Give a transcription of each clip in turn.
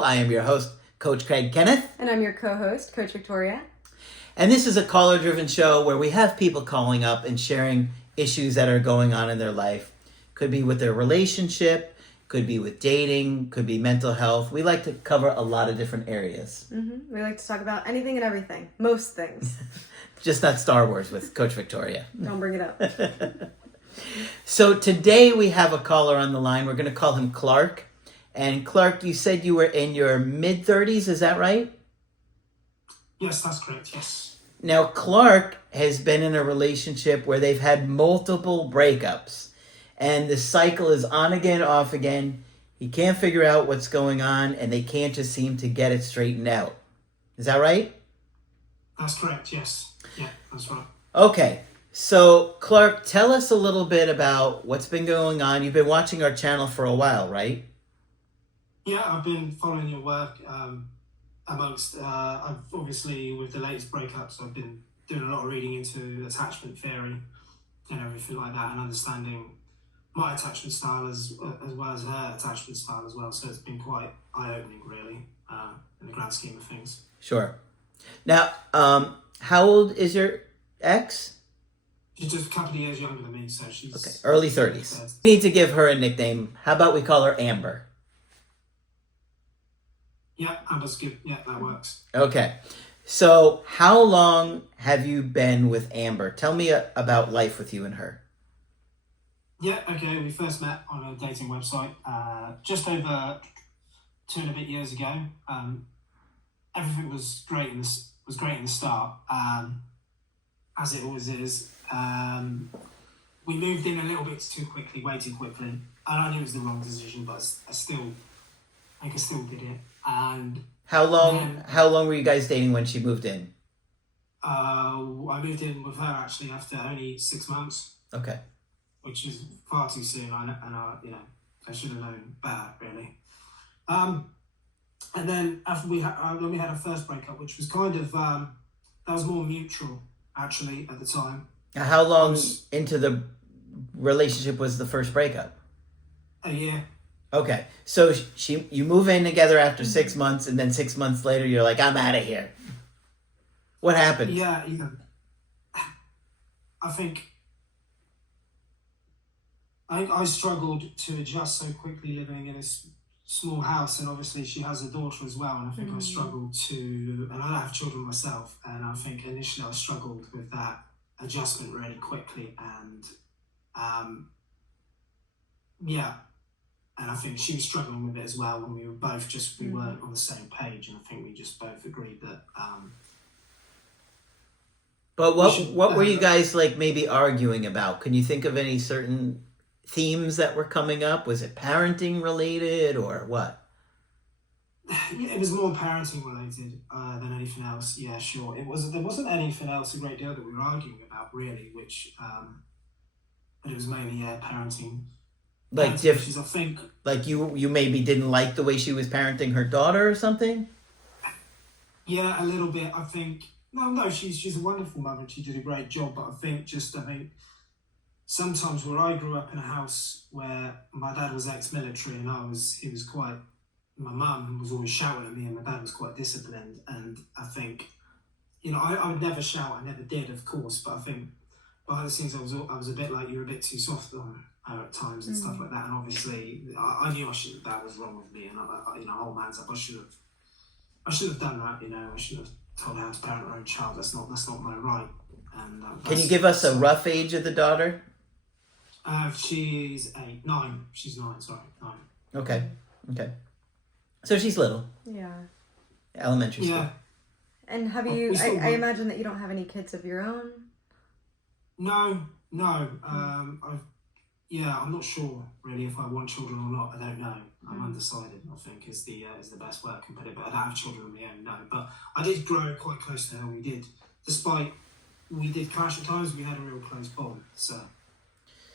show. I am your host, Coach Craig Kenneth. And I'm your co-host, Coach Victoria. And this is a caller-driven show where we have people calling up and sharing issues that are going on in their life. Could be with their relationship, could be with dating, could be mental health. We like to cover a lot of different areas. Mm-hmm. We like to talk about anything and everything. Most things. Just not Star Wars with Coach Victoria. Don't bring it up. So today we have a caller on the line. We're going to call him Clark. And Clark, you said you were in your mid-30s, is that right? Yes, that's correct, yes. Now, Clark has been in a relationship where they've had multiple breakups. And the cycle is on again, off again. He can't figure out what's going on, and they can't just seem to get it straightened out. Is that right? That's correct, yes. Yeah, that's right. Okay. So, Clark, tell us a little bit about what's been going on. You've been watching our channel for a while, right? Yeah, I've been following your work I've obviously, with the latest breakups, I've been doing a lot of reading into attachment theory and everything like that, and understanding my attachment style as well as her attachment style as well. So it's been quite eye-opening, really, in the grand scheme of things. Sure. Now, how old is your ex? She's just a couple of years younger than me, so she's... Okay, early 30s. We need to give her a nickname. How about we call her Amber? Yeah, Amber's good. Yeah, that works. Okay. So how long have you been with Amber? Tell me about life with you and her. Yeah, okay. We first met on a dating website just over 2 and a bit years ago. Everything was great in the start, as it always is. We moved in a little bit too quickly, way too quickly. And I knew it was the wrong decision, but I still did it. And how long were you guys dating when she moved in? I moved in with her actually after only 6 months. Okay. Which is far too soon. I should have known better, really. And then after we had our first breakup, which was kind of that was more mutual actually at the time. How long into the relationship was the first breakup? A year. Okay, so you move in together after 6 months, and then 6 months later, you're like, I'm out of here. What happened? Yeah. I think I struggled to adjust so quickly living in a small house, and obviously she has a daughter as well, and I think I struggled and I have children myself, and I think initially I struggled with that adjustment really quickly, and and I think she was struggling with it as well, when we were both we weren't on the same page, and I think we just both agreed that. But what were you guys like maybe arguing about? Can you think of any certain themes that were coming up? Was it parenting related or what? Yeah, it was more parenting related than anything else. Yeah, sure. There wasn't anything else a great deal that we were arguing about really, but it was mainly parenting. Like different, I think. Like you maybe didn't like the way she was parenting her daughter or something? Yeah, a little bit. I think no, she's a wonderful mother and she did a great job. But I think sometimes where I grew up in a house where my dad was ex-military and my mum was always shouting at me and my dad was quite disciplined, and I think I would never shout. I never did, of course, but I think behind the scenes I was a bit like, you're a bit too soft on her at times and stuff like that, and obviously I knew that was wrong with me, and old man's up, I should have done that. I should have told her how to parent her own child. That's not my right. And can you give us a rough age of the daughter? She's 9. She's 9. Sorry, 9. Okay. So she's little. Yeah. Elementary school. Yeah. And have you? I imagine that you don't have any kids of your own. No. I'm not sure really if I want children or not. I don't know. I'm undecided, I think is the best way I can put it. But I don't have children of my own, no. But I did grow quite close to her. We did, despite we did clash at times, we had a real close bond. So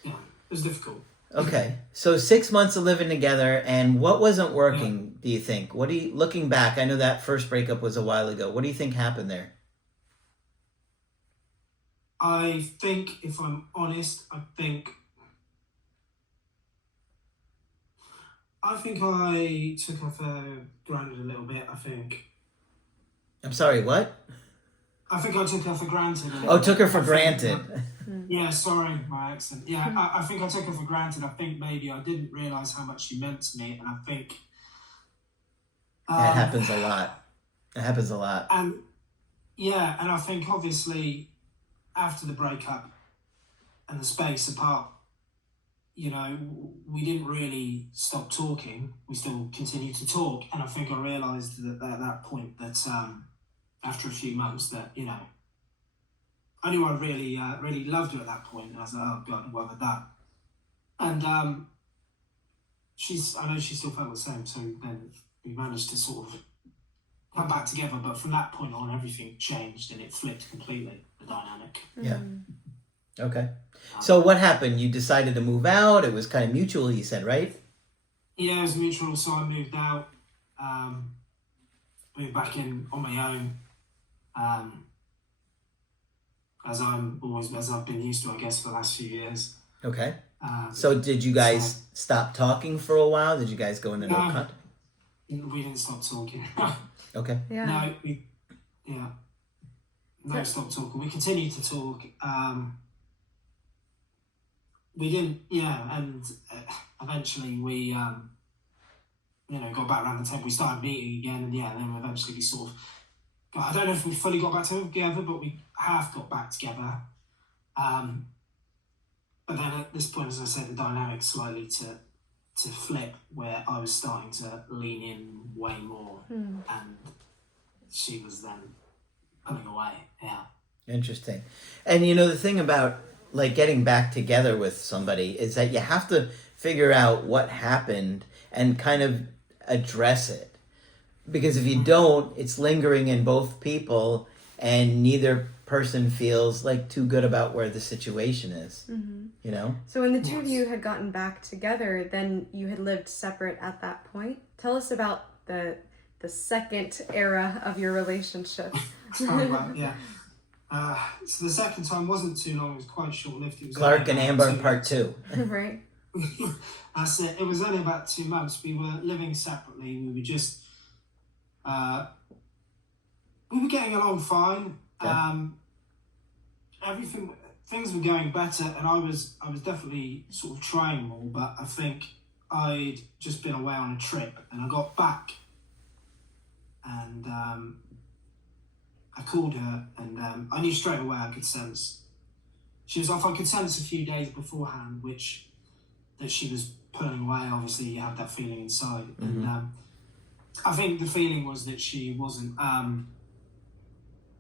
it was difficult. Okay, so 6 months of living together, and what wasn't working, do you think? Looking back, I know that first breakup was a while ago. What do you think happened there? I think, if I'm honest, I think I took her for granted a I think. I'm sorry, what? I think I took her for granted. Oh, took her for granted. Yeah, sorry, my accent. Yeah, I think I took her for granted. I think maybe I didn't realise how much she meant to me, and I think... That happens a lot. It happens a lot. And yeah, and I think obviously after the breakup and the space apart, you know, we didn't really stop talking. We still continued to talk, and I think I realised that at that point that after a few months that, you know, I knew I really loved her at that point, and I was like, oh God, what about that? And I know she still felt the same, so then we managed to sort of come back together, but from that point on, everything changed and it flipped completely, the dynamic. Yeah. Okay. So what happened? You decided to move out. It was kind of mutual, you said, right? Yeah, it was mutual. So I moved out, moved back in on my own, as I've been used to, I guess, for the last few years. Okay. So did you guys stop talking for a while? Did you guys go into no contact? We didn't stop talking. Okay. Yeah. No, stop talking. We continued to talk. We didn't, and eventually we, got back around the table. We started meeting again, and then eventually we sort of, I don't know if we fully got back together, but we have got back together. But then at this point, as I said, the dynamic slightly to flip, where I was starting to lean in way more, and she was then pulling away. Yeah. Interesting. And the thing about like getting back together with somebody is that you have to figure out what happened and kind of address it. Because if you don't, it's lingering in both people and neither person feels like too good about where the situation is. So when the two of you had gotten back together, then you had lived separate at that point. Tell us about the second era of your relationship. So the second time wasn't too long. It was quite short-lived. It was Clark and Amber part 2. Right. That's it. It was only about 2 months. We were living separately. We were just... we were getting along fine. Okay. Things were going better, and I was definitely sort of trying more, but I think I'd just been away on a trip, and I got back, and I called her, and I knew straight away I could sense she was off. I could sense a few days beforehand that she was pulling away. Obviously, you have that feeling inside, and I think the feeling was that she wasn't.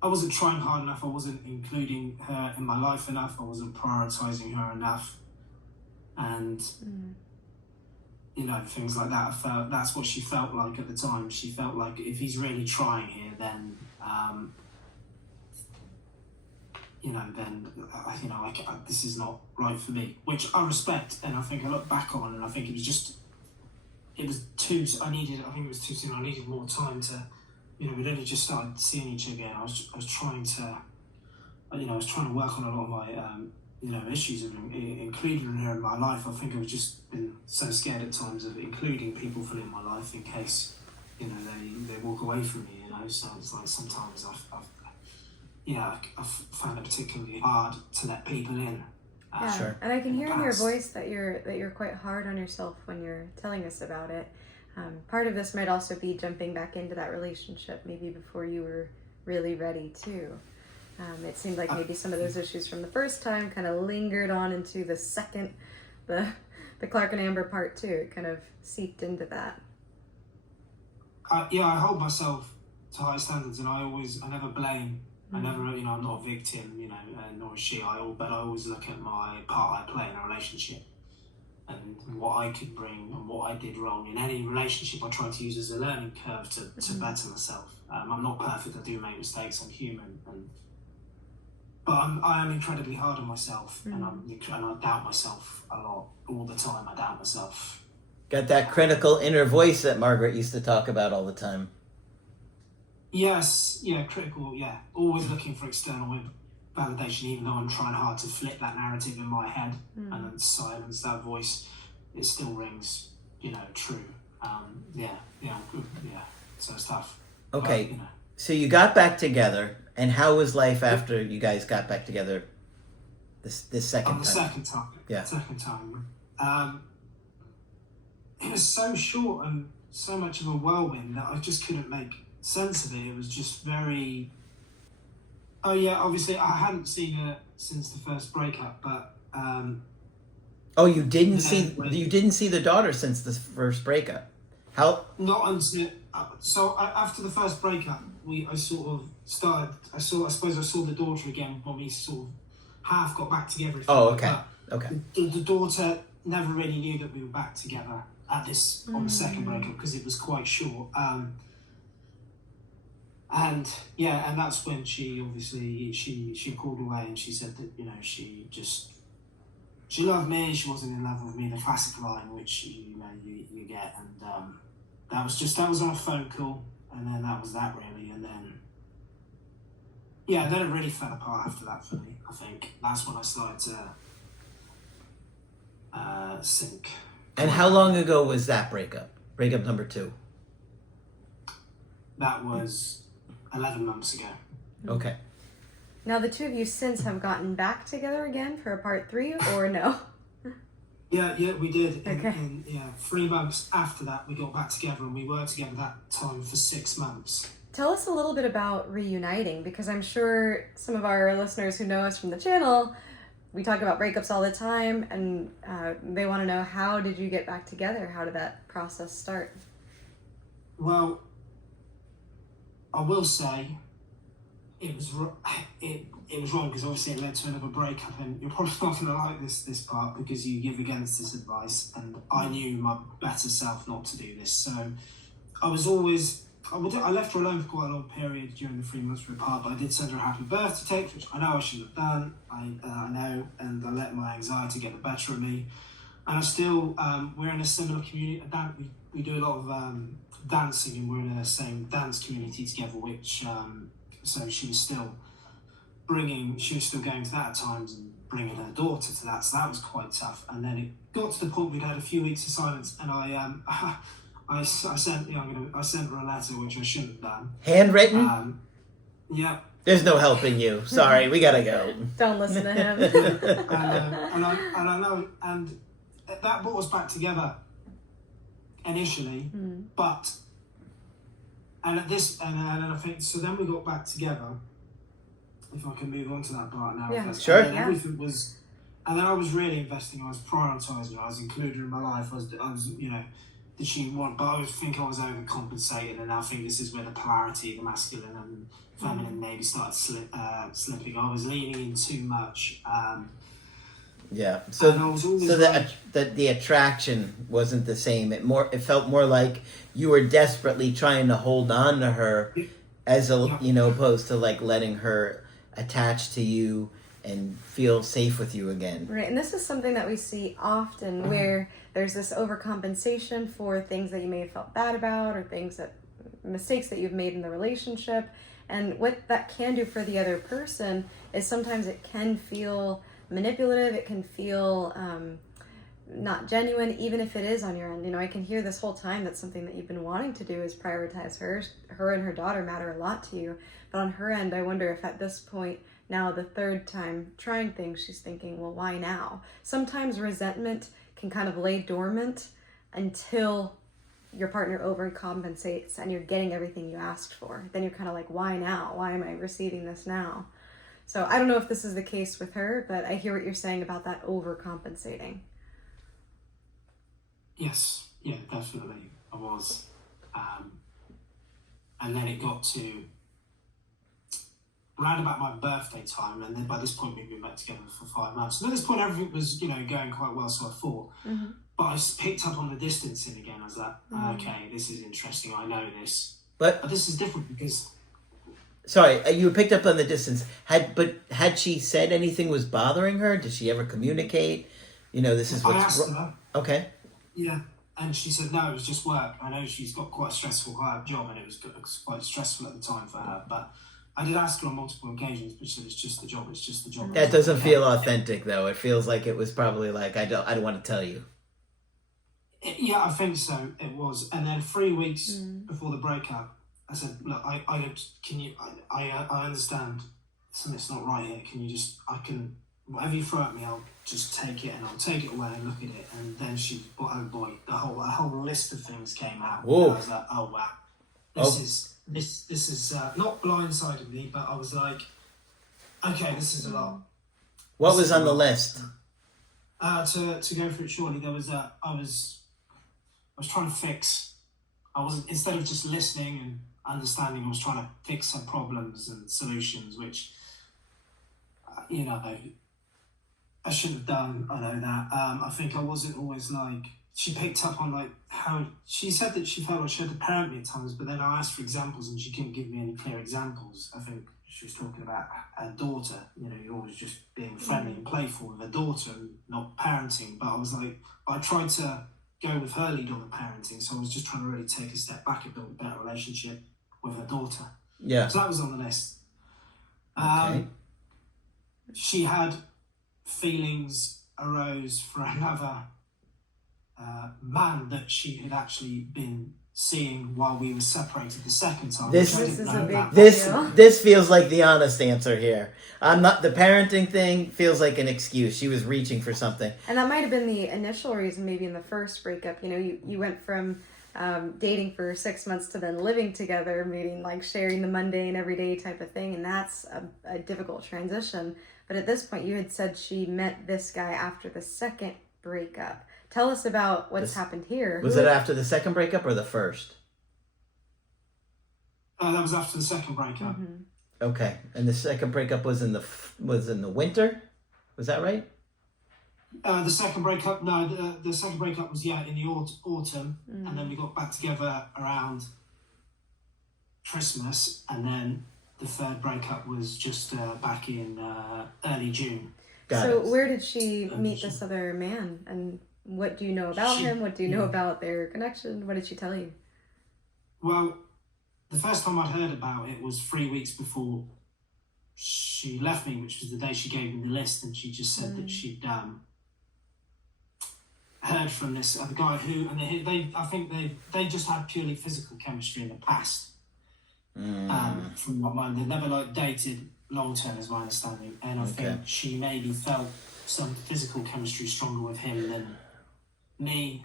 I wasn't trying hard enough. I wasn't including her in my life enough. I wasn't prioritizing her enough, and things like that. I felt that's what she felt like at the time. She felt like if he's really trying here, then this is not right for me, which I respect, and I think I look back on, and I think it was too soon. I needed more time to, we'd only just started seeing each other again. I was trying to, work on a lot of my, issues of including her in my life. I think I've just been so scared at times of including people in my life in case, they walk away from me. So it's like sometimes I found it particularly hard to let people in. Sure. And I can hear in your voice that you're quite hard on yourself when you're telling us about it. Part of this might also be jumping back into that relationship maybe before you were really ready too. It seemed like maybe some of those issues from the first time kind of lingered on into the second, the Clark and Amber part 2. It kind of seeped into that. I hold myself to high standards, and I never blame. I never, I'm not a victim, nor is she. But I always look at my part I play in a relationship and what I could bring and what I did wrong. In any relationship, I try to use as a learning curve to better myself. I'm not perfect. I do make mistakes. I'm human, but I am incredibly hard on myself, and I doubt myself a lot all the time. I doubt myself. Got that critical inner voice that Margaret used to talk about all the time. Yes, critical, always looking for external validation, even though I'm trying hard to flip that narrative in my head and then silence that voice. It still rings, true. So it's tough. Okay, But, so you got back together, and how was life after you guys got back together this second on the time? second time, it was so short and so much of a whirlwind that I just couldn't make sense of it. It was just very. Oh yeah, obviously I hadn't seen her since the first breakup, but Oh, you didn't see when, the daughter since the first breakup. How? not until after the first breakup, I sort of started. I suppose I saw the daughter again when we sort of half got back together. Oh, okay, okay. The daughter never really knew that we were back together at this on the second breakup because it was quite short. And yeah, and that's when she obviously she pulled away and she said that she loved me. She wasn't in love with me. The classic line which you get, and that was on a phone call, and then that was that really, and then then it really fell apart after that for me. I think that's when I started to sink. And how long ago was that breakup? Breakup number 2. That was 11 months ago. Okay. Now, the two of you since have gotten back together again for a part 3, or no? Yeah, we did. Okay. 3 months after that, we got back together, and we were together that time for 6 months. Tell us a little bit about reuniting, because I'm sure some of our listeners who know us from the channel, we talk about breakups all the time, and they want to know, how did you get back together? How did that process start? Well, I will say it was wrong because obviously it led to another breakup, and you're probably not going to like this part because you give against this advice, and I knew my better self not to do this. So I left her alone for quite a long period during the 3 months we were apart, but I did send her a happy birthday text, which I know I shouldn't have done. I know, and I let my anxiety get the better of me. And I still, we're in a similar community. We do a lot of dancing, and we're in the same dance community together, which, so she was still going to that at times and bringing her daughter to that. So that was quite tough. And then it got to the point we'd had a few weeks of silence, and I sent her a letter, which I shouldn't have done. Handwritten? Yeah. There's no helping you. Sorry, we gotta go. Don't listen to him. and I know, and that brought us back together initially, but and I think so. Then we got back together. If I can move on to that part now, Yeah, sure. And then everything was, and then I was really investing. I was prioritising. I was including her in my life. I was, did she want? But I was overcompensating, and I think this is where the polarity, the masculine and feminine, maybe started slipping. I was leaning in too much. Yeah. So the attraction wasn't the same. It felt more like you were desperately trying to hold on to her, as opposed to like letting her attach to you and feel safe with you again. Right, and this is something that we see often where there's this overcompensation for things that you may have felt bad about, or mistakes that you've made in the relationship. And what that can do for the other person is sometimes it can feel manipulative, it can feel not genuine, even if it is on your end. I can hear this whole time that something that you've been wanting to do is prioritize her and her daughter matter a lot to you. But on her end, I wonder if at this point, now the third time trying things, she's thinking, well, why now? Sometimes resentment can kind of lay dormant until your partner overcompensates and you're getting everything you asked for. Then you're kind of like, why now? Why am I receiving this now? So I don't know if this is the case with her, but I hear what you're saying about that overcompensating. Yes, yeah, definitely, I was. And then it got to around about my birthday time, and then by this point we'd been back together for 5 months. And at this point everything was, going quite well, so I thought. Mm-hmm. But I picked up on the distancing again. I was like, okay, this is interesting, I know this. But this is different because... Sorry, you picked up on the distance. Had she said anything was bothering her? Did she ever communicate? This is what's... I asked her. Okay. Yeah, and she said, no, it was just work. I know she's got quite a stressful job, and it was quite stressful at the time for her, but I did ask her on multiple occasions, but she said, it's just the job. That doesn't feel authentic, though. It feels like it was probably like, I don't want to tell you. Yeah, I think so, it was. And then 3 weeks before the breakup, I said, look, can you, I understand something's not right here. Can you just, whatever you throw at me, I'll just take it and I'll take it away and look at it. And then oh boy, a whole list of things came out. Whoa. And I was like, oh wow, this is not blindsided me, but I was like, okay, this is a lot. What was on the list? To go through it shortly, there was I was trying to fix. Instead of just listening and understanding, I was trying to fix her problems and solutions, which I shouldn't have done. I know that. I think I wasn't always like. She picked up on like how she said that she felt like she had to parent me at times, but then I asked for examples and she couldn't give me any clear examples. I think she was talking about her daughter. You're always just being friendly and playful with her daughter and not parenting. But I was like, I tried to go with her lead on the parenting, so I was just trying to really take a step back and build a better relationship with her daughter. Yeah. So that was on the list. Okay. She had feelings arose for another man that she had actually been seeing while we were separated the second time. This is a big This feels like the honest answer here. I'm not the parenting thing feels like an excuse. She was reaching for something. And that might have been the initial reason, maybe in the first breakup. You went from dating for 6 months to then living together, meaning like sharing the mundane everyday type of thing, and that's a difficult transition. But at this point, you had said she met this guy after the second breakup. Tell us about what's happened here. Was it after the second breakup or the first? That was after the second breakup. Mm-hmm. Okay, and the second breakup was in the winter. Was that right? The second breakup, no. The second breakup was in the autumn, Mm-hmm. and then we got back together around Christmas, and then the third breakup was just back in early June. Got it. Where did she meet this other man, and what do you know about him? What do you know about their connection? What did she tell you? Well, the first time I'd heard about it was 3 weeks before she left me, which was the day she gave me the list, and she just said that she'd heard from this other guy who, and I think they just had purely physical chemistry in the past. From what they'd never dated long term, is my understanding, and I think she maybe felt some physical chemistry stronger with him than me,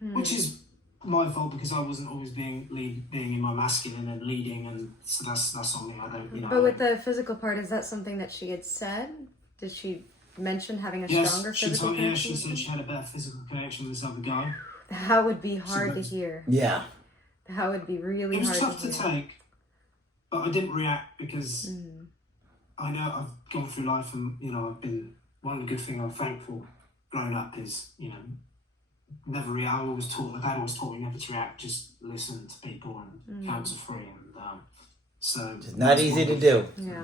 which is my fault because I wasn't always being in my masculine and leading, and so that's on me. I don't, But with the physical part, is that something that she had said? Did she mention having a stronger physical connection? Yes, she said she had a better physical connection with this other guy. That would be hard to hear. Yeah. That would be really hard to hear. It was tough to take, but I didn't react because I know I've gone through life and, I've been, one good thing I'm thankful growing up is, never react. My dad always taught me never to react, just listen to people and count to three. And so it's not easy to do. Yeah.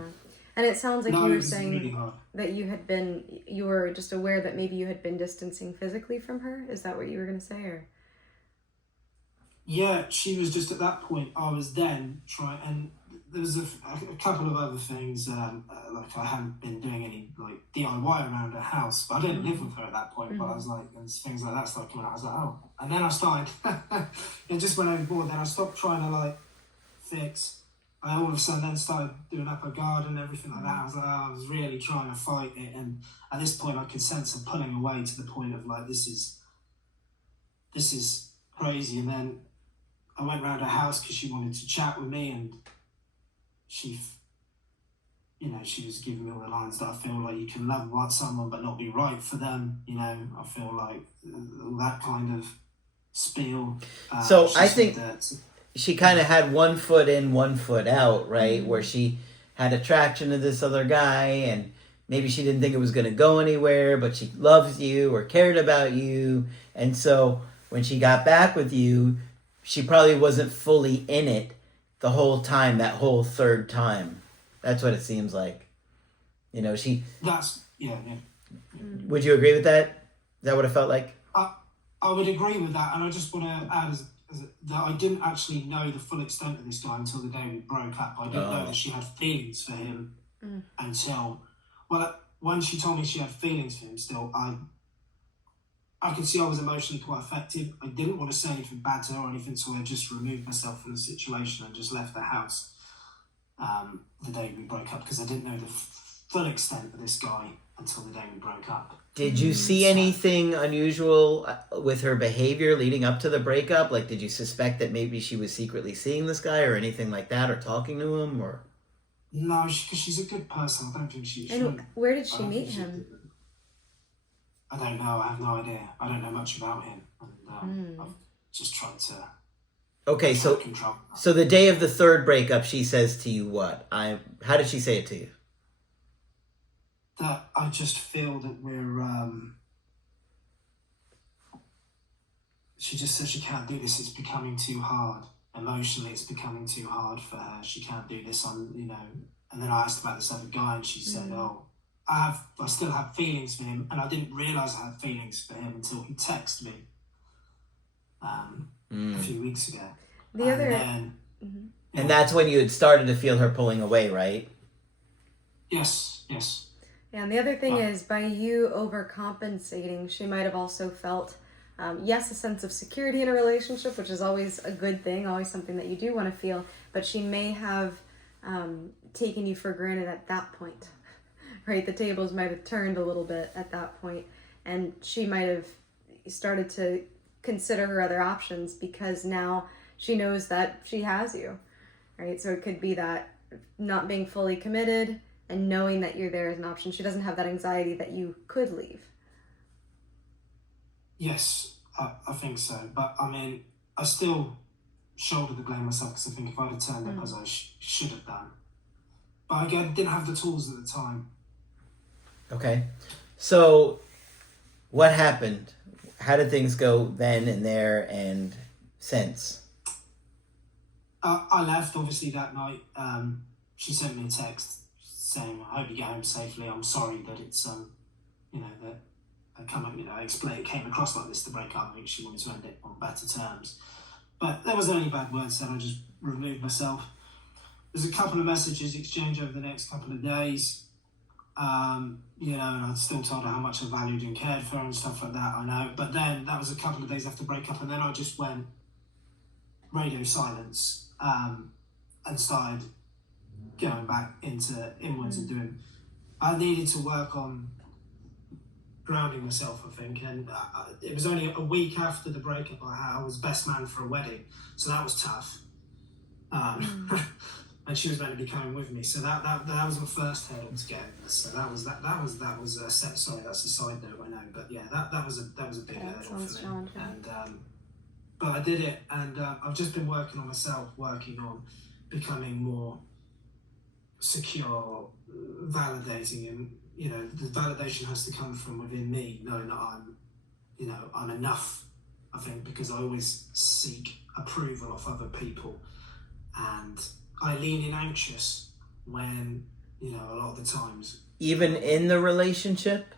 And it sounds like you were saying really that you were just aware that maybe you had been distancing physically from her. Is that what you were going to say? Or? Yeah, she was just at that point. I was then trying, and there was a couple of other things, like I hadn't been doing any DIY around her house, but I didn't live with her at that point. But I was like, and things like that started coming out. I was like, oh, and then I started, it just went overboard. Then I stopped trying to fix. I all of a sudden then started doing up a garden and everything like that. I was like, I was really trying to fight it, and at this point I could sense her pulling away to the point of this is crazy. And then I went round her house because she wanted to chat with me, and she was giving me all the lines that I feel like you can love someone but not be right for them. I feel like all that kind of spiel. So I think she kind of had 1 foot in, 1 foot out, right? Where she had attraction to this other guy, and maybe she didn't think it was going to go anywhere, but she loves you or cared about you. And so when she got back with you, she probably wasn't fully in it the whole time, that whole third time. That's what it seems like. That's, yeah. Would you agree with that? Is that what it felt like? I would agree with that, and I just want to add that I didn't actually know the full extent of this guy until the day we broke up. I didn't know that she had feelings for him until, when she told me she had feelings for him still, I could see I was emotionally quite affected. I didn't want to say anything bad to her or anything, so I just removed myself from the situation and just left the house the day we broke up, because I didn't know the full extent of this guy until the day we broke up. Did you see anything unusual with her behavior leading up to the breakup? Like, did you suspect that maybe she was secretly seeing this guy or anything like that, or talking to him, or? No, because she's a good person. I don't think she. And where did she meet him? I don't know. I have no idea. I don't know much about him, and I've just tried to. Okay, so control. So the day of the third breakup, she says to you what? How did she say it to you? That I just feel that we're. She just said she can't do this. It's becoming too hard. Emotionally, it's becoming too hard for her. She can't do this on, And then I asked about this other guy, and she said, "Oh, I still have feelings for him," and I didn't realise I had feelings for him until he texted me a few weeks ago. And that's when you had started to feel her pulling away, right? Yes. Yeah, and the other thing is, by you overcompensating, she might have also felt, yes, a sense of security in a relationship, which is always a good thing, always something that you do want to feel, but she may have taken you for granted at that point, right? The tables might have turned a little bit at that point, and she might have started to consider her other options because now she knows that she has you, right? So it could be that not being fully committed and knowing that you're there as an option. She doesn't have that anxiety that you could leave. Yes, I think so. But I mean, I still shoulder the blame myself, because I think if I'd have turned up as I should have done. But again, I didn't have the tools at the time. Okay. So what happened? How did things go then and there and since? I left, obviously, that night. She sent me a text saying, "I hope you get home safely. I'm sorry that it's, that it came across like this to break up. I think she wanted to end it on better terms. But there was only bad words said. I just removed myself. There's a couple of messages exchanged over the next couple of days. And I still told her how much I valued and cared for her and stuff like that, I know. But then that was a couple of days after breakup, and then I just went radio silence and started going back inwards and doing. I needed to work on grounding myself, I think, and it was only a week after the breakup I was best man for a wedding, so that was tough. And she was meant to be coming with me, so that was my first hurdle to get. So that was a set. Sorry, that's a side note, I know, but yeah, that was a big hurdle for me. And but I did it, and I've just been working on myself, working on becoming more secure, validating, and the validation has to come from within me, knowing that I'm enough. I think, because I always seek approval of other people, and I lean in anxious when, a lot of the times. Even in the relationship?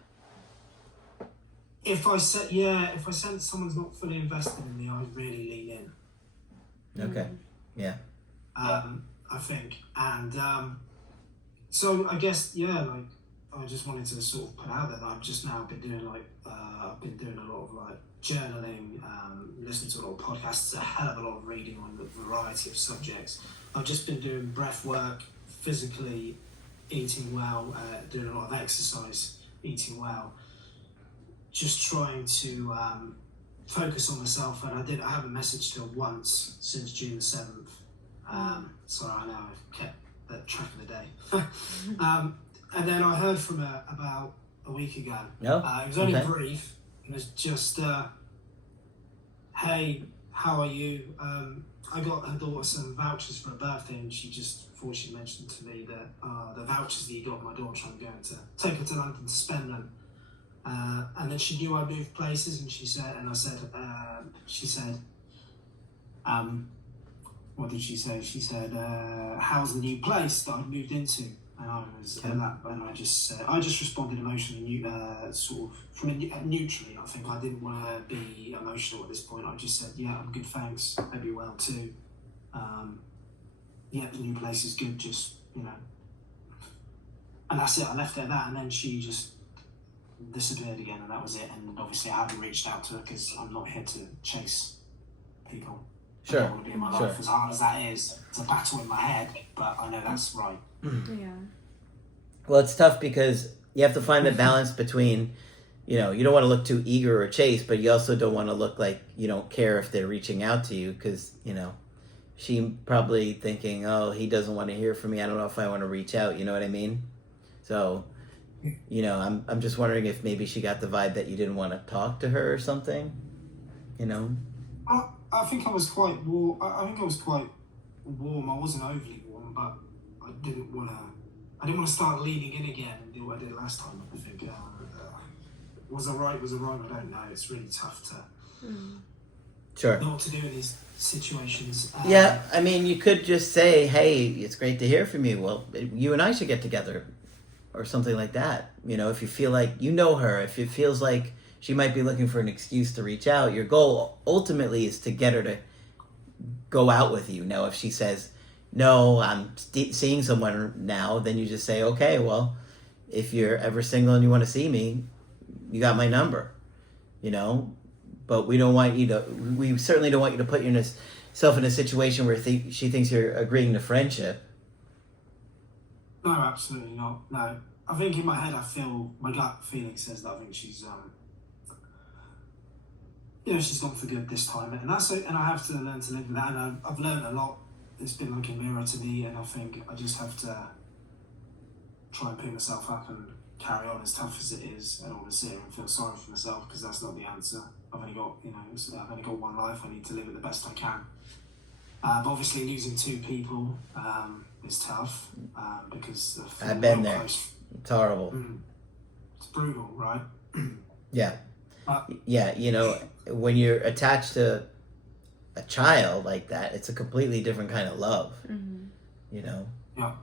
If I sense someone's not fully invested in me, I really lean in. Okay, yeah. I think, and so I guess, I just wanted to sort of put out there that I've just now been doing I've been doing a lot of journaling, listening to a lot of podcasts, a hell of a lot of reading on a variety of subjects. I've just been doing breath work, physically eating well, doing a lot of exercise, eating well, just trying to focus on myself. And I haven't messaged her once since June the 7th. So I know I've kept that track of the day. And then I heard from her about a week ago. It was only brief. It was just, "Hey, how are you? I got her daughter some vouchers for her birthday, and she just thought she mentioned to me that the vouchers that you got my daughter, I'm going to take her to London to spend them." And then she knew I moved places, and she said, what did she say? She said, "How's the new place that I've moved into?" And I just responded emotionally, sort of from neutrally. I think I didn't want to be emotional at this point. I just said, "Yeah, I'm good, thanks. Hope you're well too. Yeah, the new place is good. Just and that's it. I left it at that, and then she just disappeared again, and that was it. And obviously I haven't reached out to her because I'm not here to chase people. Sure. I don't want to be in my life. As hard as that is, it's a battle in my head, but I know that's right. Yeah. Well, it's tough because you have to find the balance between, you know, you don't want to look too eager or chase, but you also don't want to look like you don't care if they're reaching out to you because, you know, she probably thinking, oh, he doesn't want to hear from me. I don't know if I want to reach out. You know what I mean? So, you know, I'm just wondering if maybe she got the vibe that you didn't want to talk to her or something, you know? I think I was quite warm. I think I was quite warm. I wasn't overly warm, but I didn't want to start leaning in again and do what I did last time. I think was I right? Was I wrong? I don't know. It's really tough to Sure. know what to do in these situations. Yeah, I mean, you could just say, hey, it's great to hear from you. Well, you and I should get together or something like that. You know, if you feel like you know her, if it feels like she might be looking for an excuse to reach out, your goal ultimately is to get her to go out with you. Now, if she says, no, I'm seeing someone now, then you just say, okay, well, if you're ever single and you want to see me, you got my number, you know? But we certainly don't want you to put yourself in a situation where she thinks you're agreeing to friendship. No, absolutely not. No, I think in my head, my gut feeling says that I think she's, she's gone for good this time, and and I have to learn to live with that. And I've learned a lot. It's been like a mirror to me, and I think I just have to try and pick myself up and carry on, as tough as it is. I don't want to sit here and feel sorry for myself because that's not the answer. I've only got one life. I need to live it the best I can. But obviously, losing two people is tough because I've been there. It's horrible. It's brutal, right? Yeah. Yeah, you know, when you're attached to a child like that, it's a completely different kind of love, you know? Yeah.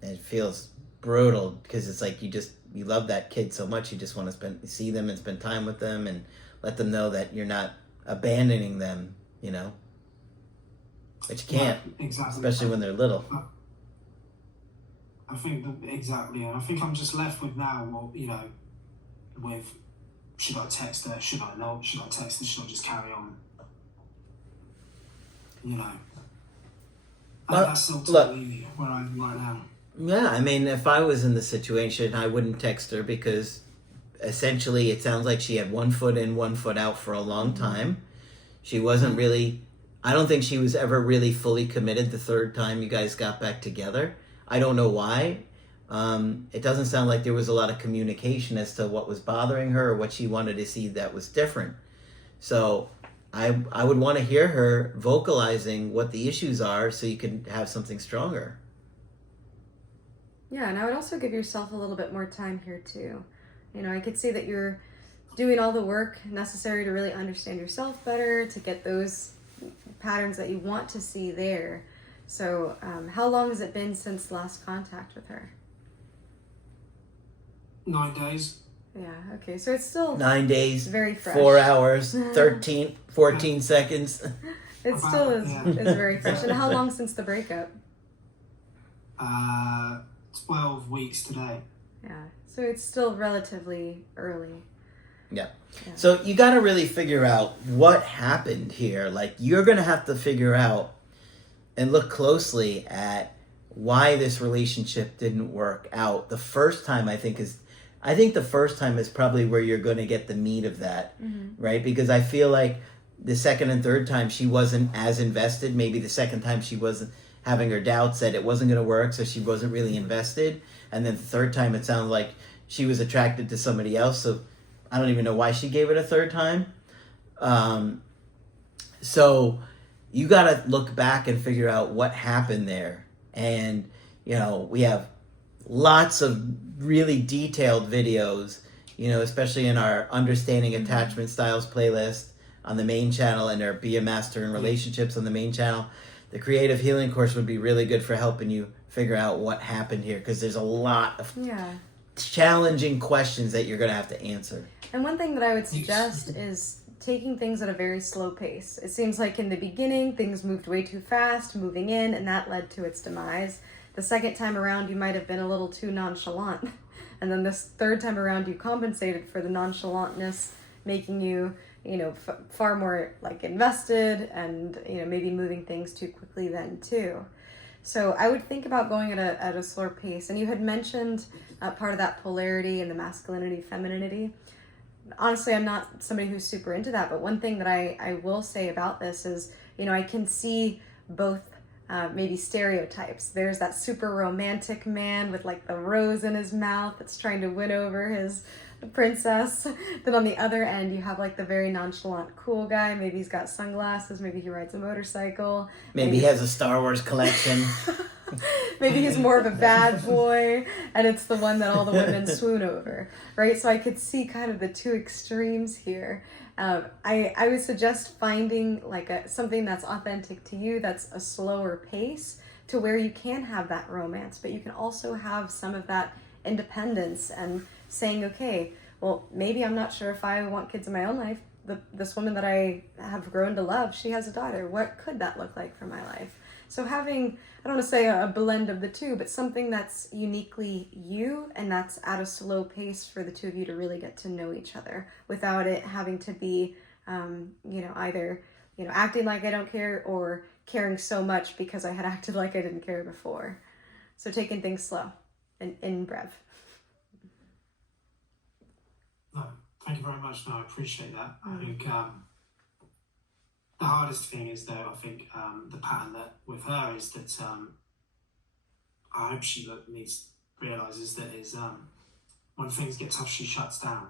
And it feels brutal because it's like you love that kid so much, you just want to see them and spend time with them and let them know that you're not abandoning them, you know? But you can't, exactly. Especially when they're little. I think exactly, and I think I'm just left with now, well, you know, with should I text her? Should I not? Should I text her? Should I just carry on? You know, that's ultimately where I am right now. Yeah, I mean, if I was in the situation, I wouldn't text her because essentially it sounds like she had one foot in, one foot out for a long time. She wasn't really, I don't think she was ever really fully committed the third time you guys got back together. I don't know why. It doesn't sound like there was a lot of communication as to what was bothering her or what she wanted to see that was different. So I would want to hear her vocalizing what the issues are so you can have something stronger. Yeah, and I would also give yourself a little bit more time here too. You know, I could see that you're doing all the work necessary to really understand yourself better, to get those patterns that you want to see there. So how long has it been since last contact with her? 9 days. Yeah, okay, so it's still 9 days, very fresh. 4 hours, 14 seconds. It still is very fresh. And how long since the breakup? 12 weeks today. Yeah, so it's still relatively early. Yeah. So you got to really figure out what happened here. Like, you're going to have to figure out and look closely at why this relationship didn't work out. The first time, I think the first time is probably where you're going to get the meat of that, right? Because I feel like the second and third time she wasn't as invested. Maybe the second time she wasn't having her doubts that it wasn't going to work, so she wasn't really invested. And then the third time it sounds like she was attracted to somebody else, so I don't even know why she gave it a third time. So you got to look back and figure out what happened there. And, you know, we have lots of really detailed videos, you know, especially in our Understanding Attachment Styles playlist on the main channel and our Be a Master in Relationships on the main channel. The Creative Healing course would be really good for helping you figure out what happened here, because there's a lot of challenging questions that you're going to have to answer. And one thing that I would suggest is taking things at a very slow pace. It seems like in the beginning, things moved way too fast, moving in, and that led to its demise. The second time around, you might have been a little too nonchalant. And then this third time around, you compensated for the nonchalantness, making you, far more like invested and, maybe moving things too quickly then too. So I would think about going at a slower pace. And you had mentioned part of that polarity and the masculinity, femininity. Honestly, I'm not somebody who's super into that, but one thing that I will say about this is, I can see both maybe stereotypes. There's that super romantic man with like the rose in his mouth that's trying to win over his princess. Then on the other end, you have like the very nonchalant, cool guy. Maybe he's got sunglasses. Maybe he rides a motorcycle. Maybe he has a Star Wars collection. Maybe he's more of a bad boy, and it's the one that all the women swoon over, right? So I could see kind of the two extremes here. I would suggest finding like something that's authentic to you, that's a slower pace, to where you can have that romance, but you can also have some of that independence and saying, okay, well, maybe I'm not sure if I want kids in my own life. This woman that I have grown to love, she has a daughter. What could that look like for my life? So having, I don't want to say a blend of the two, but something that's uniquely you and that's at a slow pace for the two of you to really get to know each other without it having to be, either, acting like I don't care or caring so much because I had acted like I didn't care before. So taking things slow and in brev. No, thank you very much. No, I appreciate that. I think the hardest thing is, though, I think the pattern that with her is that I hope she realizes that is when things get tough, she shuts down.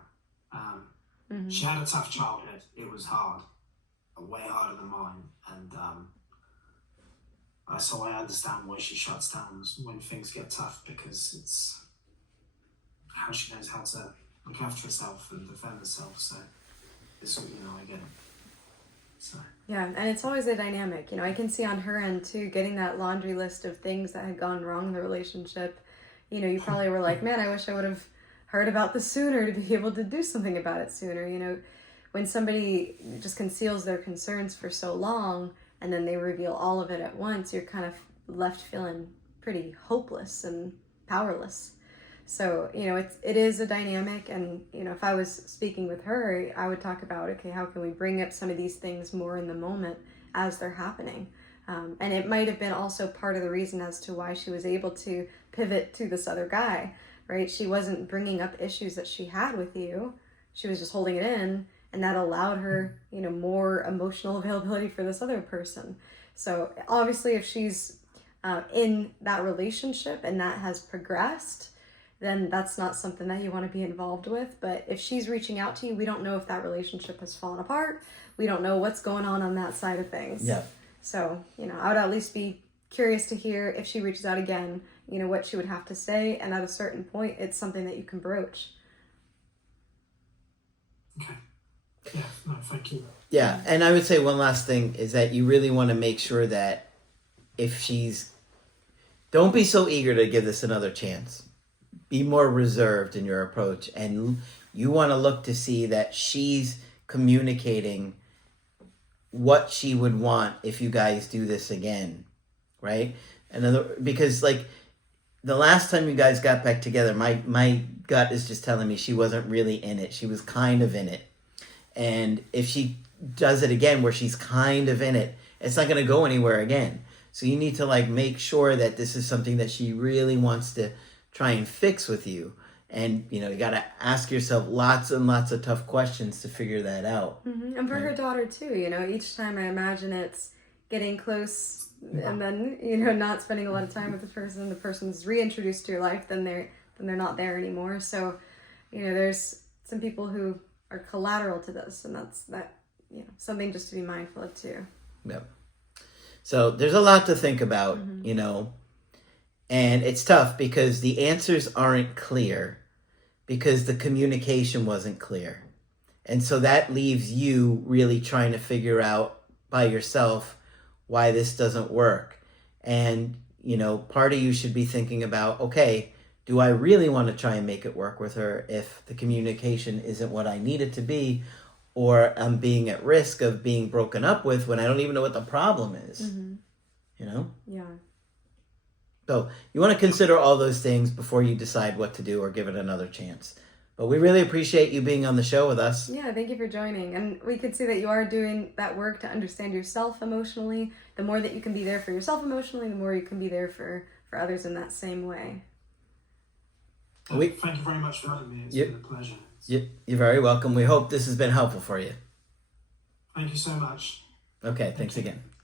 She had a tough childhood. It was hard, way harder than mine, and so I understand why she shuts down when things get tough, because it's how she knows how to look after herself and defend herself. So it's, I get it. So. Yeah, and it's always a dynamic. I can see on her end too, getting that laundry list of things that had gone wrong in the relationship. You probably were like, man, I wish I would have heard about this sooner to be able to do something about it sooner. When somebody just conceals their concerns for so long and then they reveal all of it at once, you're kind of left feeling pretty hopeless and powerless. So, it is a dynamic, and, if I was speaking with her, I would talk about, okay, how can we bring up some of these things more in the moment as they're happening? And it might have been also part of the reason as to why she was able to pivot to this other guy, right? She wasn't bringing up issues that she had with you. She was just holding it in, and that allowed her, more emotional availability for this other person. So obviously if she's in that relationship and that has progressed, then that's not something that you want to be involved with. But if she's reaching out to you, we don't know if that relationship has fallen apart. We don't know what's going on that side of things. Yeah. So, I would at least be curious to hear if she reaches out again, what she would have to say. And at a certain point, it's something that you can broach. Okay. Yeah, no, thank you. Yeah, and I would say one last thing is that you really want to make sure that if don't be so eager to give this another chance. Be more reserved in your approach, and you want to look to see that she's communicating what she would want if you guys do this again, right? Because like the last time you guys got back together, my gut is just telling me she wasn't really in it. She was kind of in it. And if she does it again where she's kind of in it, it's not going to go anywhere again. So you need to like make sure that this is something that she really wants to try and fix with you. And, you got to ask yourself lots and lots of tough questions to figure that out. Mm-hmm. And for her daughter too, each time I imagine it's getting close and then, not spending a lot of time with the person's reintroduced to your life, then they're not there anymore. So, there's some people who are collateral to this, and that's something just to be mindful of too. Yep. So there's a lot to think about, and it's tough because the answers aren't clear because the communication wasn't clear. And so that leaves you really trying to figure out by yourself why this doesn't work. And, part of you should be thinking about, okay, do I really want to try and make it work with her if the communication isn't what I need it to be, or I'm being at risk of being broken up with when I don't even know what the problem is, Mm-hmm. Yeah. So you want to consider all those things before you decide what to do or give it another chance. But we really appreciate you being on the show with us. Yeah, thank you for joining. And we could see that you are doing that work to understand yourself emotionally. The more that you can be there for yourself emotionally, the more you can be there for others in that same way. Thank you very much for having me. It's been a pleasure. You're very welcome. We hope this has been helpful for you. Thank you so much. Okay, thanks again.